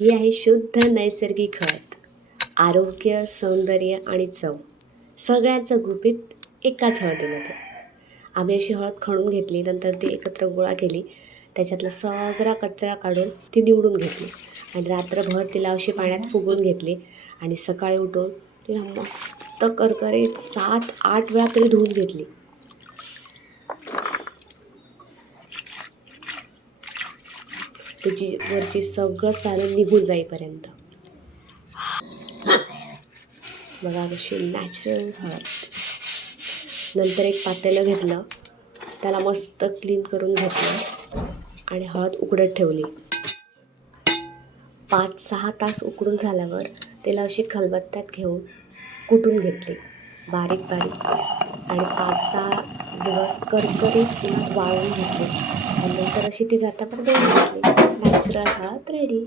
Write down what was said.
ही आहे शुद्ध नैसर्गिक हळद. आरोग्य, सौंदर्य आणि चव सगळ्यांचं गुपित एकाच हळदीमध्ये. आम्ही अशी हळद खणून घेतली, नंतर ती एकत्र गोळा केली, त्याच्यातला सगळा कचरा काढून ती निवडून घेतली आणि रात्रभर तिला अशी पाण्यात फुगवून घेतली आणि सकाळी उठून तिला मस्त करकरीत 7-8 वेळा तरी धुवून घेतली. त्याची वरची सगळं सारं निघून जाईपर्यंत. बघा कशी नॅचरल हळद. नंतर एक पातेलं घेतलं, त्याला मस्त क्लीन करून घेतलं आणि हळद उकडत ठेवली. 5-6 तास उकडून झाल्यावर त्याला अशी खलबत्त्यात घेऊन कुटून घेतली बारीक बारीक पीस आणि 5-6 दिवस करकरीत उन्हात वाळवून घेतली आणि नंतर अशी ती जाता पण घेतली. नॅचरल हळद रेडी.